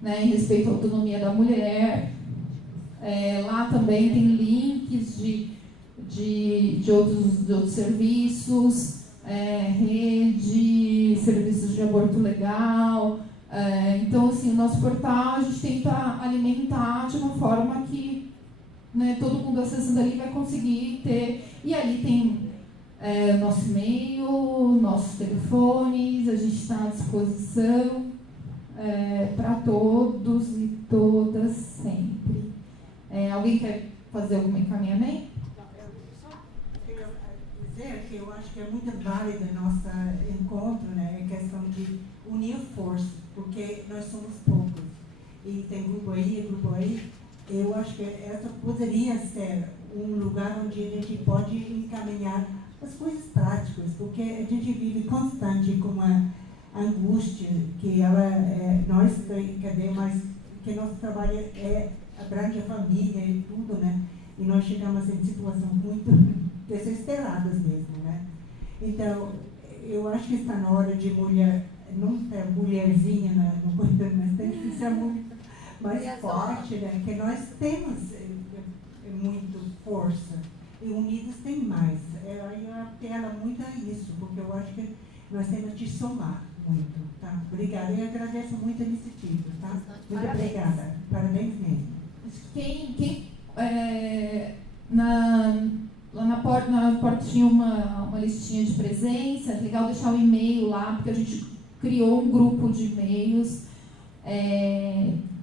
né, em respeito à autonomia da mulher. Lá também tem links de outros serviços, rede, serviços de aborto legal. Então, assim, o nosso portal a gente tenta alimentar de uma forma que, né, todo mundo acessando ali vai conseguir ter. E ali tem nosso e-mail, nossos telefones, a gente está à disposição para todos e todas sempre. Alguém quer fazer algum encaminhamento? Eu só queria dizer que eu acho que é muito válido o nosso encontro, né? A questão de unir forças, porque nós somos poucos. E tem grupo aí. Eu acho que essa poderia ser um lugar onde a gente pode encaminhar as coisas práticas, porque a gente vive constante com uma angústia que nós, cadê mais porque nosso trabalho abrange a família e tudo, né? E nós chegamos em situações muito desesperadas mesmo, né? Então, eu acho que está na hora de mulher, não ter mulherzinha no corredor, mas tem que ser muito mais forte, né? Que nós temos muito força e unidos tem mais. Eu apelo muito a isso, porque eu acho que nós temos que somar muito, tá? Obrigada, eu agradeço muito a iniciativa, tá? Muito obrigada, parabéns mesmo. Lá na porta tinha uma listinha de presença, é legal deixar o e-mail lá, porque a gente criou um grupo de e-mails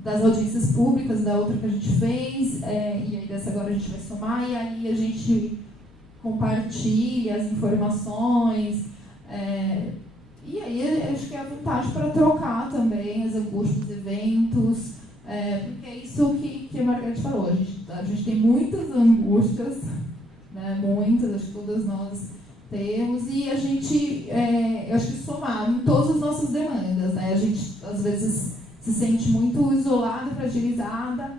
das audiências públicas, da outra que a gente fez, e aí dessa agora a gente vai somar, e aí a gente compartilha as informações, e aí acho que é a vontade para trocar também as angústias dos eventos, porque é isso que a Margarete falou, a gente tem muitas angústias, né, muitas, acho que todas nós temos, e a gente, eu acho que somar em todas as nossas demandas, né, a gente às vezes se sente muito isolada, fragilizada,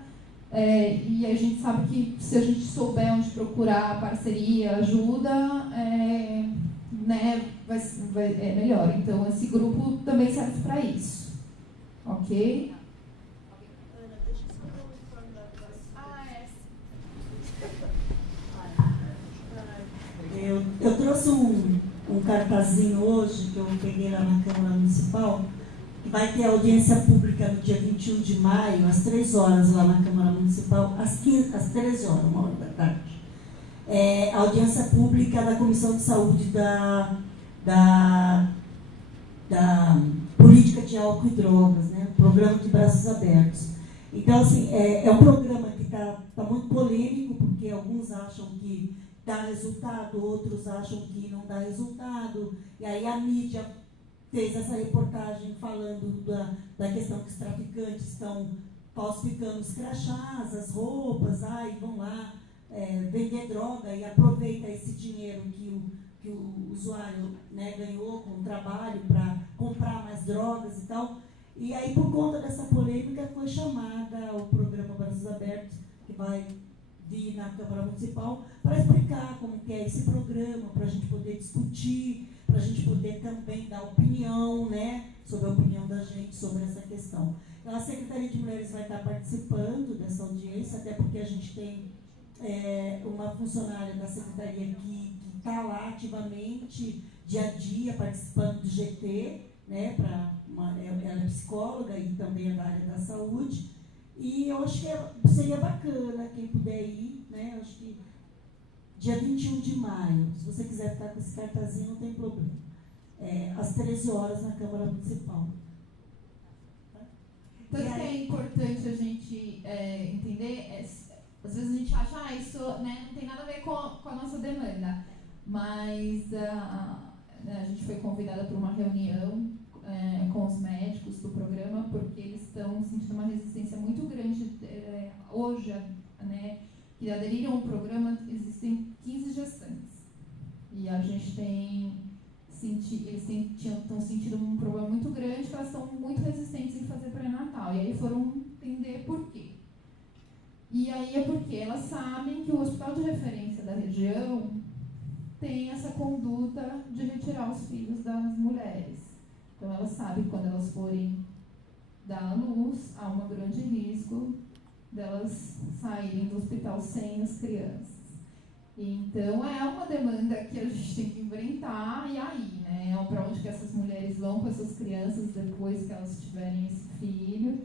e a gente sabe que se a gente souber onde procurar parceria, ajuda, né, é melhor. Então, esse grupo também serve para isso. Ok? Ana, deixa eu só dar um informe da classe. Eu trouxe um cartazinho hoje, que eu peguei lá na Câmara Municipal, que vai ter audiência pública no dia 21 de maio, às 3 horas, lá na Câmara Municipal, às 13 horas, 1h da tarde. A audiência pública da Comissão de Saúde da Política de Álcool e Drogas, né? Programa de Braços Abertos. Então, assim, é um programa que está muito polêmico, porque alguns acham que dá resultado, outros acham que não dá resultado, e aí a mídia fez essa reportagem falando da questão que os traficantes estão falsificando os crachás, as roupas, vão lá vender droga e aproveita esse dinheiro que o usuário, né, ganhou com o trabalho para comprar mais drogas e tal. E aí, por conta dessa polêmica, foi chamada o programa Braços Abertos, que vai vir na Câmara Municipal, para explicar como que é esse programa, para a gente poder discutir, para a gente poder também dar opinião, né, sobre a opinião da gente sobre essa questão. Então, a Secretaria de Mulheres vai estar participando dessa audiência, até porque a gente tem uma funcionária da Secretaria que está lá ativamente, dia a dia, participando do GT, né, ela é psicóloga e também é da área da saúde, e eu acho que seria bacana quem puder ir, né, eu acho que dia 21 de maio, se você quiser ficar com esse cartazinho, não tem problema, às 13 horas na Câmara Municipal. Tanto que é importante a gente entender, às vezes a gente acha, isso, né, não tem nada a ver com a nossa demanda, mas a gente foi convidada para uma reunião com os médicos do programa, porque eles estão sentindo uma resistência muito grande hoje, né, que aderiram ao programa, existem 15 gestantes, e a gente eles estão sentindo um problema muito grande, que elas estão muito resistentes em fazer pré-natal, e aí foram entender por quê. E aí é porque elas sabem que o hospital de referência da região tem essa conduta de retirar os filhos das mulheres. Então elas sabem que quando elas forem dar à luz, há um grande risco delas saírem do hospital sem as crianças. Então é uma demanda que a gente tem que enfrentar, e aí, né? Para onde que essas mulheres vão com essas crianças depois que elas tiverem esse filho?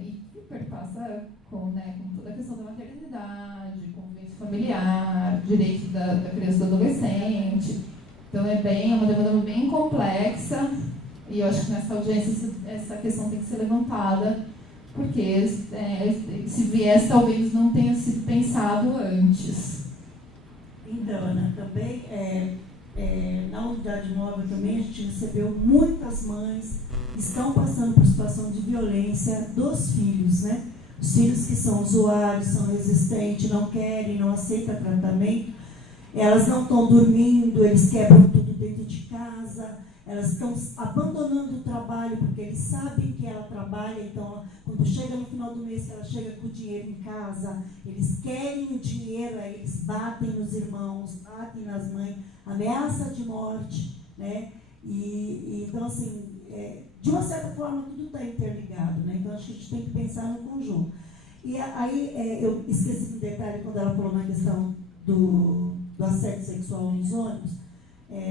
E perpassa com toda a questão da maternidade, convivência familiar, direito da criança e do adolescente. Então é uma demanda bem complexa, e eu acho que nessa audiência essa questão tem que ser levantada, porque se viesse talvez não tenha sido pensado antes. Então, Ana, também na unidade móvel também a gente recebeu muitas mães que estão passando por situação de violência dos filhos, né? Os filhos que são usuários, são resistentes, não querem, não aceitam tratamento, elas não estão dormindo, eles quebram tudo dentro de casa, elas estão abandonando o trabalho porque eles sabem que ela trabalha, então quando chega no final do mês, ela chega com o dinheiro em casa, eles querem o dinheiro, aí eles batem nos irmãos, batem nas mães, ameaça de morte, né? Então, assim, de uma certa forma, tudo está interligado, né? Então, acho que a gente tem que pensar no conjunto. E aí, eu esqueci um detalhe quando ela falou na questão do assédio sexual nos ônibus.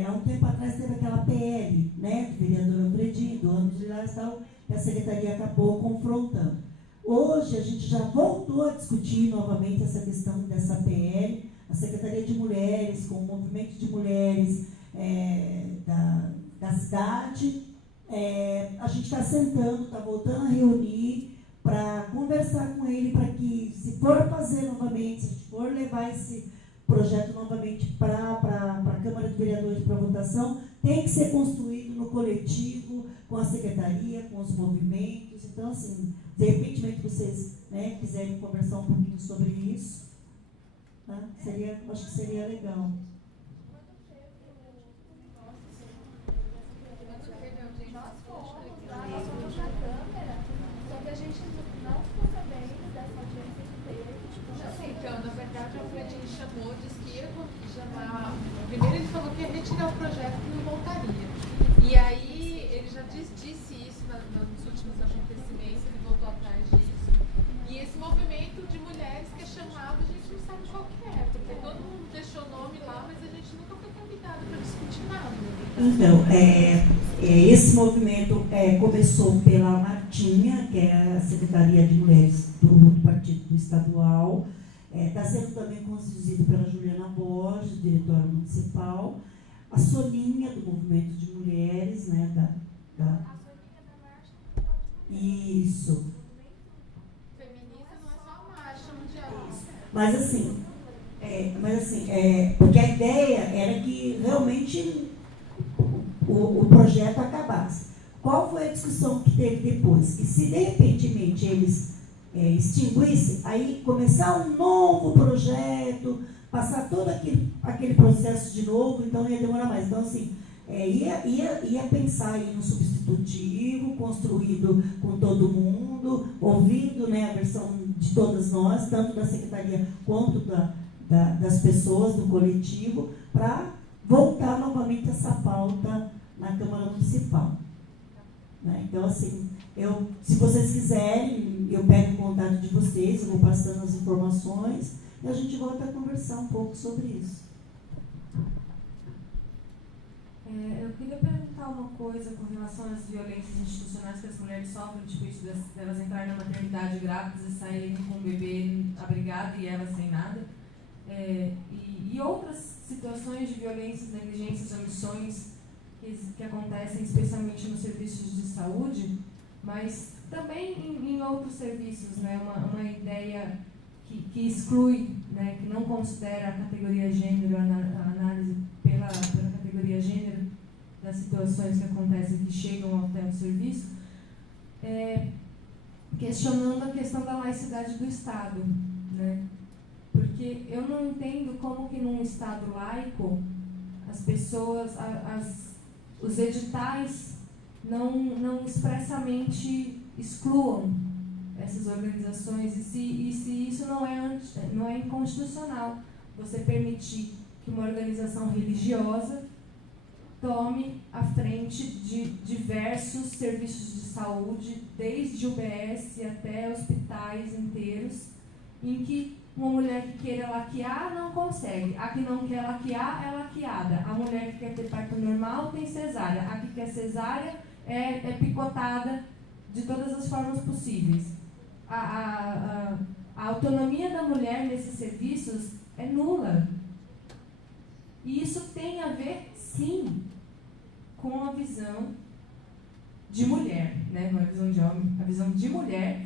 Há um tempo atrás teve aquela PL, né, do vereador Alfredinho, do ônibus de lá e tal, que a secretaria acabou confrontando. Hoje, a gente já voltou a discutir novamente essa questão dessa PL, a Secretaria de Mulheres, com o movimento de mulheres da cidade. A gente está sentando, está voltando a reunir para conversar com ele, para que, se for fazer novamente, se a gente for levar esse projeto novamente para a Câmara de Vereadores para votação, tem que ser construído no coletivo, com a secretaria, com os movimentos. Então, assim, de repente, vocês, né, quiserem conversar um pouquinho sobre isso, tá? Acho que seria legal. Primeiro ele falou que ia retirar o projeto e não voltaria. E aí ele já disse isso nos últimos acontecimentos, ele voltou atrás disso. E esse movimento de mulheres que é chamado, a gente não sabe qual que é, porque todo mundo deixou o nome lá, mas a gente nunca foi convidado para discutir nada. Então, esse movimento começou pela Martinha, que é a Secretaria de Mulheres do Partido Estadual. Está sendo também conduzido pela Juliana Borges, diretora municipal, a Soninha, do Movimento de Mulheres, né, A Soninha da Marcha. Isso. Feminista não é só a marcha mundial. Mas assim, porque a ideia era que realmente o projeto acabasse. Qual foi a discussão que teve depois? Que se de repentemente eles extinguisse, aí começar um novo projeto, passar todo aquele processo de novo, então ia demorar mais. Então, assim, ia pensar aí no substitutivo, construído com todo mundo, ouvindo, né, a versão de todas nós, tanto da secretaria quanto das pessoas, do coletivo, para voltar novamente essa pauta na Câmara Municipal. Né? Então, assim, se vocês quiserem, eu pego o contato de vocês, eu vou passando as informações e a gente volta a conversar um pouco sobre isso. Eu queria perguntar uma coisa com relação às violências institucionais que as mulheres sofrem, tipo isso delas entrarem na maternidade grávidas e saírem com o bebê abrigado e elas sem nada. E outras situações de violências, negligências, omissões que acontecem especialmente nos serviços de saúde, mas também em outros serviços, né? Uma ideia que exclui, né? Que não considera a categoria gênero, a análise pela categoria gênero das situações que acontecem, que chegam até o serviço, questionando a questão da laicidade do Estado, né? Porque eu não entendo como que num Estado laico as pessoas, os editais não expressamente excluam essas organizações, e se isso não é inconstitucional, você permitir que uma organização religiosa tome a frente de diversos serviços de saúde, desde UBS até hospitais inteiros, em que uma mulher que queira laquear não consegue, a que não quer laquear é laqueada, a mulher que quer ter parto normal tem cesárea, a que quer cesárea é picotada de todas as formas possíveis. A autonomia da mulher nesses serviços é nula. E isso tem a ver, sim, com a visão de mulher, né? Não é a visão de homem, a visão de mulher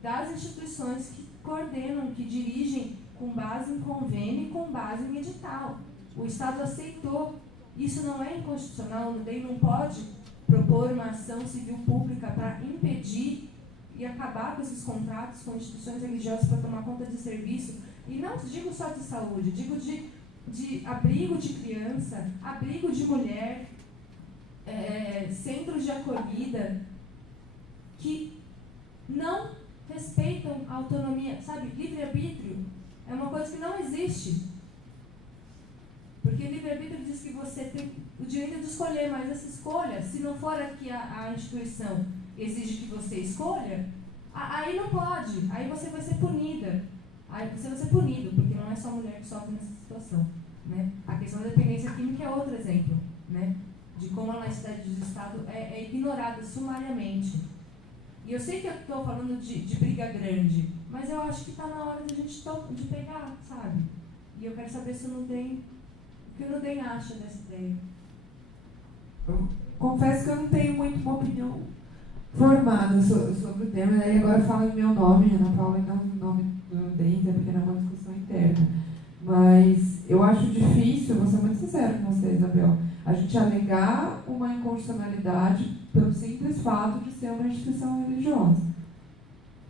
das instituições que coordenam, que dirigem com base em convênio e com base em edital. O Estado aceitou. Isso não é inconstitucional, o DEI não pode propor uma ação civil pública para impedir e acabar com esses contratos com instituições religiosas para tomar conta de serviço. E não digo só de saúde, digo de abrigo de criança, abrigo de mulher. centros de acolhida que não respeitam a autonomia, sabe? Livre-arbítrio é uma coisa que não existe. Porque livre-arbítrio diz que você tem o direito de escolher, mas essa escolha, se não for a que a instituição exige que você escolha, aí não pode, aí você vai ser punida. Aí você vai ser punido, porque não é só a mulher que sofre nessa situação. Né? A questão da dependência química é outro exemplo, né? De como a laicidade do Estado é ignorada sumariamente. E eu sei que eu estou falando de briga grande, mas eu acho que está na hora de a gente de pegar, sabe? E eu quero saber se o que o Nudem acha dessa ideia. Eu confesso que eu não tenho muito uma opinião formada sobre o tema, e agora falo em meu nome, Ana Paula, e não no nome do Nudem, porque não é uma discussão interna. Mas eu acho difícil, vou ser muito sincera com você, Isabel, a gente alegar uma inconstitucionalidade pelo simples fato de ser uma instituição religiosa.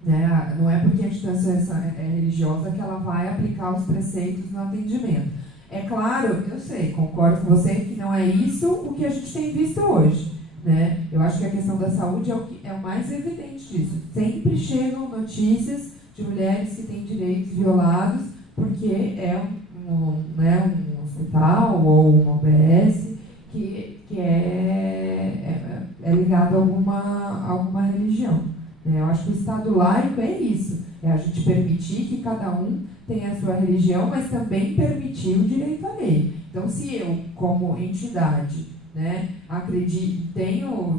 Né? Não é porque a instituição é religiosa que ela vai aplicar os preceitos no atendimento. É claro, eu sei, concordo com você que não é isso o que a gente tem visto hoje. Né? Eu acho que a questão da saúde é o mais evidente disso. Sempre chegam notícias de mulheres que têm direitos violados porque é um hospital ou uma UBS que é ligado a alguma religião. Né? Eu acho que o Estado laico é isso, é a gente permitir que cada um tenha a sua religião, mas também permitir o direito à lei. Então, se eu, como entidade, né,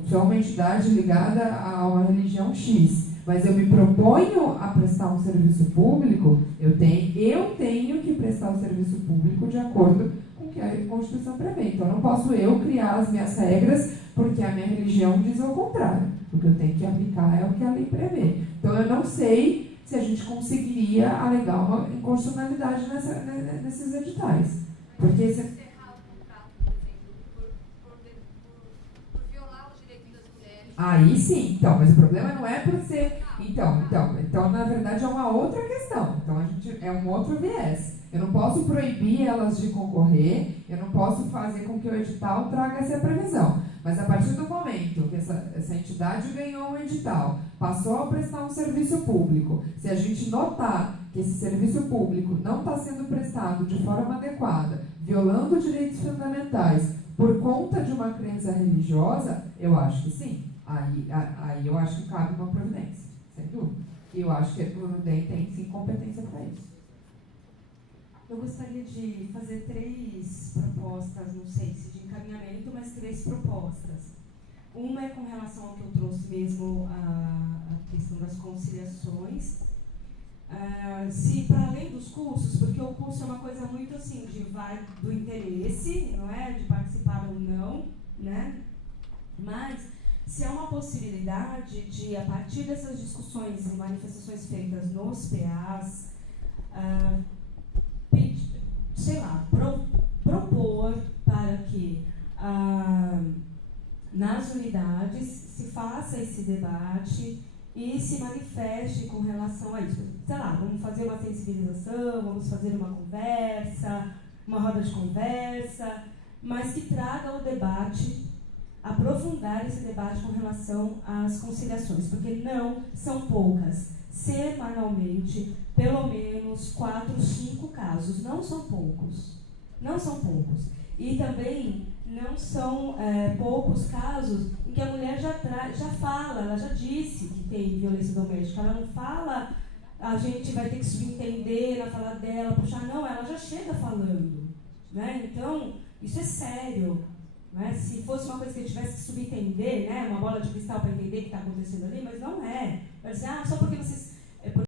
sou uma entidade ligada a uma religião X, mas eu me proponho a prestar um serviço público, eu tenho que prestar o serviço público de acordo com o que a Constituição prevê. Então, não posso eu criar as minhas regras porque a minha religião diz ao contrário. O que eu tenho que aplicar é o que a lei prevê. Então, eu não sei se a gente conseguiria alegar uma inconstitucionalidade nesses editais. Porque se... Aí sim, então, mas o problema não é por ser... Então, na verdade, é uma outra questão. Então, é um outro viés. Eu não posso proibir elas de concorrer, eu não posso fazer com que o edital traga essa previsão. Mas a partir do momento que essa entidade ganhou um edital, passou a prestar um serviço público, se a gente notar que esse serviço público não está sendo prestado de forma adequada, violando direitos fundamentais por conta de uma crença religiosa, eu acho que sim. Aí eu acho que cabe uma providência, sem dúvida. E eu acho que o Nudem tem sim competência para isso. Eu gostaria de fazer 3 propostas, não sei se de encaminhamento, mas 3 propostas. Uma é com relação ao que eu trouxe mesmo, a questão das conciliações. Se para além dos cursos, porque o curso é uma coisa muito assim, vai do interesse, não é? De participar ou não, né? Mas se há uma possibilidade de, a partir dessas discussões e manifestações feitas nos PAs, propor para que nas unidades se faça esse debate e se manifeste com relação a isso. Vamos fazer uma sensibilização, vamos fazer uma conversa, uma roda de conversa, mas que traga o debate, aprofundar esse debate com relação às conciliações, porque não são poucas. Semanalmente, pelo menos 4, 5 casos. Não são poucos. Não são poucos. E também não são poucos casos em que a mulher já fala, ela já disse que tem violência doméstica. Ela não fala, a gente vai ter que subentender na fala dela, puxar, não, ela já chega falando. Né? Então, isso é sério. Né? Se fosse uma coisa que a gente tivesse que subentender, né? Uma bola de cristal para entender o que está acontecendo ali, mas não é. Vai dizer, só porque vocês